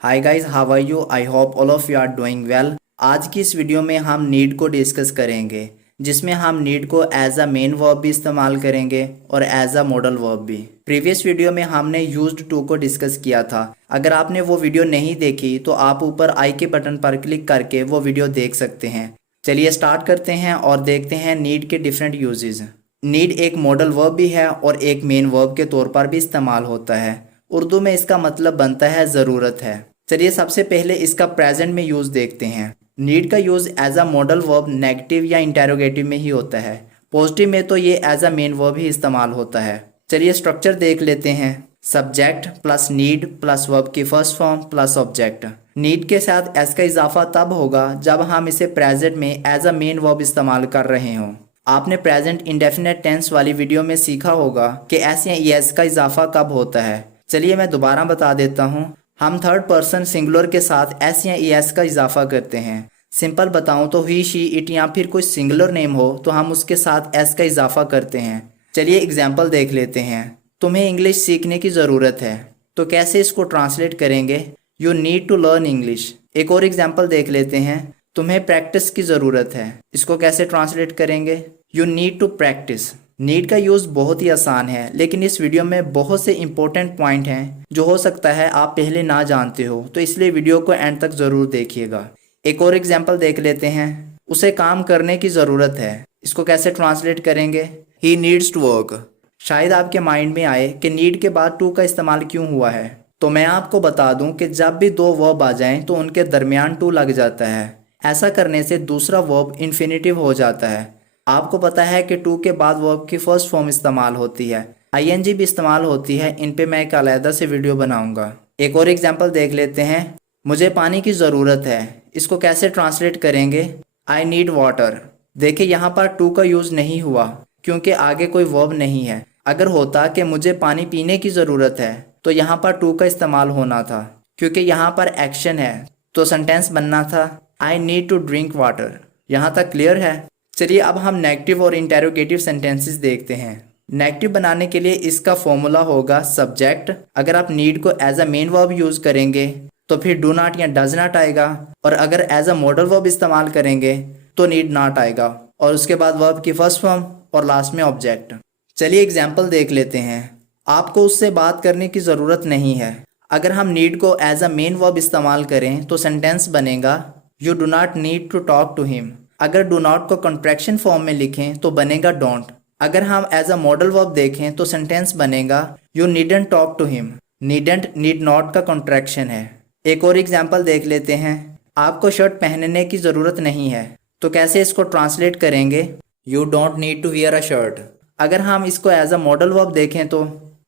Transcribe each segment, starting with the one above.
Hi guys, how are you? I hope all of you are doing well. आज की इस video में हम नीड को डिस्कस करेंगे, जिसमें हम नीड को एज अ मेन वर्ब भी इस्तेमाल करेंगे और एज अ मॉडल वर्ब भी। प्रीवियस वीडियो में हमने यूज्ड टू को डिस्कस किया था। अगर आपने वो वीडियो नहीं देखी तो आप ऊपर आई के बटन पर क्लिक करके वो वीडियो देख सकते हैं। चलिए स्टार्ट करते हैं और देखते हैं नीड के डिफरेंट यूजेस। नीड एक मॉडल वर्ब भी है और एक मेन वर्ब के तौर पर भी इस्तेमाल होता है। उर्दू में इसका मतलब बनता है ज़रूरत है। चलिए सबसे पहले इसका प्रेजेंट में यूज़ देखते हैं। नीड का use as a modal verb negative या इंटेरोगेटिव में ही होता है। पॉजिटिव में तो ये एज अ मेन वर्ब ही इस्तेमाल होता है। चलिए स्ट्रक्चर देख लेते हैं। Subject plus need plus verb की first form plus object. Need के साथ एस का इजाफा तब होगा जब हम इसे प्रेजेंट में एज अ मेन वर्ब इस्तेमाल कर रहे हों। आपने प्रेजेंट इंडेफिनेट टेंस वाली वीडियो में सीखा होगा कि एस या एस का इजाफा कब होता है। चलिए मैं दोबारा बता देता हूँ। हम थर्ड पर्सन सिंगुलर के साथ एस या एस का इजाफा करते हैं। सिंपल बताऊं तो ही शी इट या फिर कोई सिंगुलर नेम हो तो हम उसके साथ एस का इजाफा करते हैं। चलिए एग्जाम्पल देख लेते हैं। तुम्हें इंग्लिश सीखने की ज़रूरत है, तो कैसे इसको ट्रांसलेट करेंगे? You need to learn English. एक और एग्जाम्पल देख लेते हैं। तुम्हें प्रैक्टिस की ज़रूरत है, इसको कैसे ट्रांसलेट करेंगे? You need to practise. Need का यूज़ बहुत ही आसान है, लेकिन इस वीडियो में बहुत से इंपॉर्टेंट पॉइंट हैं जो हो सकता है आप पहले ना जानते हो, तो इसलिए वीडियो को एंड तक ज़रूर देखिएगा। एक और एग्जाम्पल देख लेते हैं। उसे काम करने की ज़रूरत है, इसको कैसे ट्रांसलेट करेंगे? He needs to work. शायद आपके माइंड में आए कि नीड के बाद टू का इस्तेमाल क्यों हुआ है, तो मैं आपको बता दूं कि जब भी दो वर्ब आ जाएं तो उनके दरमियान टू लग जाता है। ऐसा करने से दूसरा वर्ब इन्फिनेटिव हो जाता है। आपको पता है कि टू के बाद वर्ब की फर्स्ट फॉर्म इस्तेमाल होती है, आईएनजी भी इस्तेमाल होती है। इन पे मैं एक अलहदा से वीडियो बनाऊंगा। एक और एग्जाम्पल देख लेते हैं। मुझे पानी की ज़रूरत है, इसको कैसे ट्रांसलेट करेंगे? I need water. देखिए यहाँ पर टू का यूज़ नहीं हुआ क्योंकि आगे कोई वर्ब नहीं है। अगर होता कि मुझे पानी पीने की ज़रूरत है तो यहाँ पर टू का इस्तेमाल होना था, क्योंकि यहाँ पर एक्शन है तो सेंटेंस बनना था I need to drink water. यहाँ तक क्लियर है? चलिए अब हम नेगेटिव और इंटेरोगेटिव सेंटेंसेस देखते हैं। नेगेटिव बनाने के लिए इसका फॉर्मूला होगा सब्जेक्ट। अगर आप नीड को as a main verb use करेंगे तो फिर डू नॉट या डज नॉट आएगा, और अगर एज अ मॉडल वर्ब इस्तेमाल करेंगे तो नीड नॉट आएगा, और उसके बाद वर्ब की फर्स्ट फॉर्म और लास्ट में ऑब्जेक्ट। चलिए एग्जाम्पल देख लेते हैं। आपको उससे बात करने की ज़रूरत नहीं है। अगर हम नीड को एज अ मेन वर्ब इस्तेमाल करें तो सेंटेंस बनेगा you do not need to talk to him. अगर डू नॉट को कॉन्ट्रैक्शन फॉर्म में लिखें तो बनेगा डोंट। अगर हम एज अ मॉडल वर्ब देखें तो सेंटेंस बनेगा you needn't talk to him. Needn't need not का कॉन्ट्रैक्शन है। एक और एग्जाम्पल देख लेते हैं। आपको शर्ट पहनने की ज़रूरत नहीं है, तो कैसे इसको ट्रांसलेट करेंगे? You don't need to wear a shirt. अगर हम इसको एज अ मॉडल वर्ब देखें तो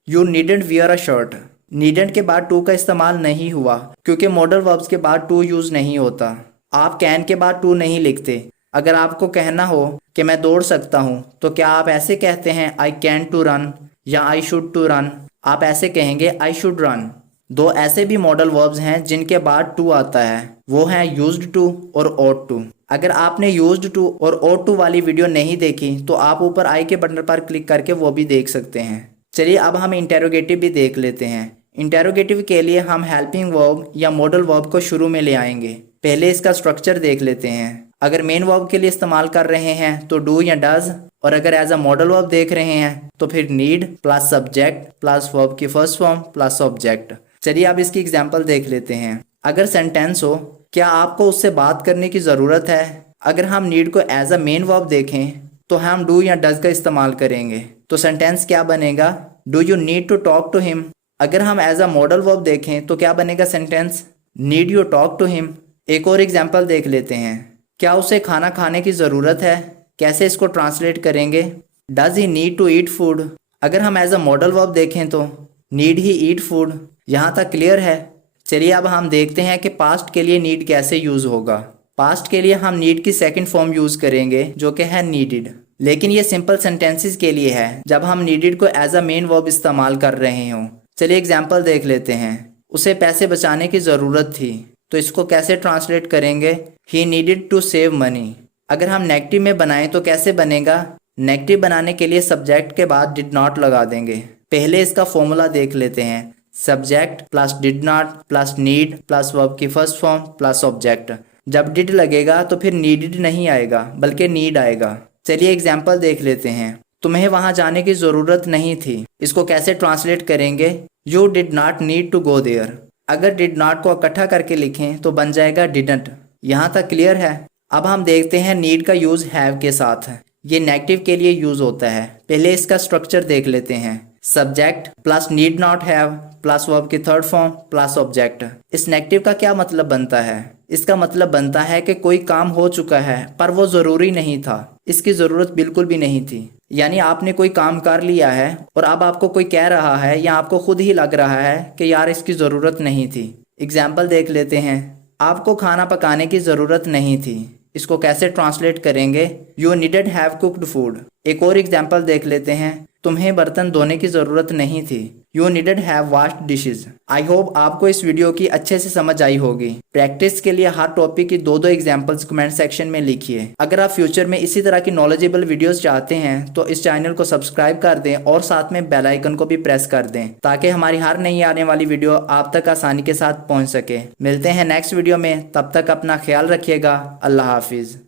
you needn't wear a shirt. Needn't के बाद टू का इस्तेमाल नहीं हुआ क्योंकि मॉडल वर्ब्स के बाद टू यूज़ नहीं होता। आप कैन के बाद टू नहीं लिखते। अगर आपको कहना हो कि मैं दौड़ सकता हूँ तो क्या आप ऐसे कहते हैं आई कैन टू रन या आई शुड टू रन? आप ऐसे कहेंगे आई शुड रन। दो ऐसे भी मॉडल वर्ब्स हैं जिनके बाद टू आता है, वो हैं यूज्ड टू और ought टू। अगर आपने यूज्ड टू और ought टू वाली वीडियो नहीं देखी तो आप ऊपर आई के बटन पर क्लिक करके वो भी देख सकते हैं। चलिए अब हम इंटेरोगेटिव भी देख लेते हैं। इंटेरोगेटिव के लिए हम हेल्पिंग वर्ब या मॉडल वर्ब को शुरू में ले आएंगे। पहले इसका स्ट्रक्चर देख लेते हैं। अगर मेन वर्ब के लिए इस्तेमाल कर रहे हैं तो डू या डज, और अगर एज अ मॉडल वर्ब देख रहे हैं तो फिर need plus subject plus verb की फर्स्ट फॉर्म प्लस ऑब्जेक्ट। चलिए अब इसकी एग्जाम्पल देख लेते हैं। अगर सेंटेंस हो क्या आपको उससे बात करने की ज़रूरत है? अगर हम नीड को एज अ मेन वर्ब देखें तो हम डू या डज का इस्तेमाल करेंगे, तो सेंटेंस क्या बनेगा? Do you need to talk to him. अगर हम एज अ मॉडल वर्ब देखें तो क्या बनेगा sentence? Need you talk to him. एक और एग्जाम्पल देख लेते हैं। क्या उसे खाना खाने की ज़रूरत है? कैसे इसको ट्रांसलेट करेंगे? Does he need to eat food. अगर हम एज अ मॉडल वर्ब देखें तो नीड ही ईट फूड। यहाँ तक क्लियर है? चलिए अब हम देखते हैं कि पास्ट के लिए नीड कैसे यूज़ होगा। पास्ट के लिए हम नीड की सेकंड फॉर्म यूज़ करेंगे जो कि है नीडिड, लेकिन ये सिंपल सेंटेंसेस के लिए है जब हम नीडिड को एज अ मेन वर्ब इस्तेमाल कर रहे हों। चलिए एग्जाम्पल देख लेते हैं। उसे पैसे बचाने की ज़रूरत थी, तो इसको कैसे ट्रांसलेट करेंगे? He needed to save money. अगर हम नेगेटिव में बनाएं तो कैसे बनेगा? नेगेटिव बनाने के लिए सब्जेक्ट के बाद डिड नॉट लगा देंगे। पहले इसका फॉर्मूला देख लेते हैं। Subject plus did not plus need plus verb की फर्स्ट फॉर्म प्लस ऑब्जेक्ट। जब डिड लगेगा तो फिर नीडेड नहीं आएगा बल्कि नीड आएगा। चलिए एग्जाम्पल देख लेते हैं। तुम्हें वहां जाने की जरूरत नहीं थी, इसको कैसे ट्रांसलेट करेंगे? You did not need to go there. अगर डिड नॉट को इकट्ठा करके लिखें तो बन जाएगा डिडंट। यहाँ तक क्लियर है? अब हम देखते हैं नीड का यूज हैव के साथ। ये नेगेटिव के लिए यूज होता है। पहले इसका स्ट्रक्चर देख लेते हैं। Subject plus need not have plus verb की थर्ड फॉर्म प्लस ऑब्जेक्ट। इस नेगेटिव का क्या मतलब बनता है? इसका मतलब बनता है कि कोई काम हो चुका है पर वो जरूरी नहीं था, इसकी जरूरत बिल्कुल भी नहीं थी। यानी आपने कोई काम कर लिया है और अब आपको कोई कह रहा है या आपको खुद ही लग रहा है कि यार इसकी जरूरत नहीं थी। एग्जाम्पल देख लेते हैं। आपको खाना पकाने की जरूरत नहीं थी, इसको कैसे ट्रांसलेट करेंगे? You needed have cooked food. एक और एग्जाम्पल देख लेते हैं। तुम्हें बर्तन धोने की जरूरत नहीं थी, you needed have washed dishes. I hope आपको इस वीडियो की अच्छे से समझ आई होगी। प्रैक्टिस के लिए हर टॉपिक की दो एग्जाम्पल्स कमेंट सेक्शन में लिखिए। अगर आप फ्यूचर में इसी तरह की नॉलेजेबल वीडियोस चाहते हैं तो इस चैनल को सब्सक्राइब कर दें और साथ में बेल आइकन को भी प्रेस कर दें ताकि हमारी हर नई आने वाली वीडियो आप तक आसानी के साथ पहुंच सके। मिलते हैं नेक्स्ट वीडियो में, तब तक अपना ख्याल रखिएगा। अल्लाह हाफिज।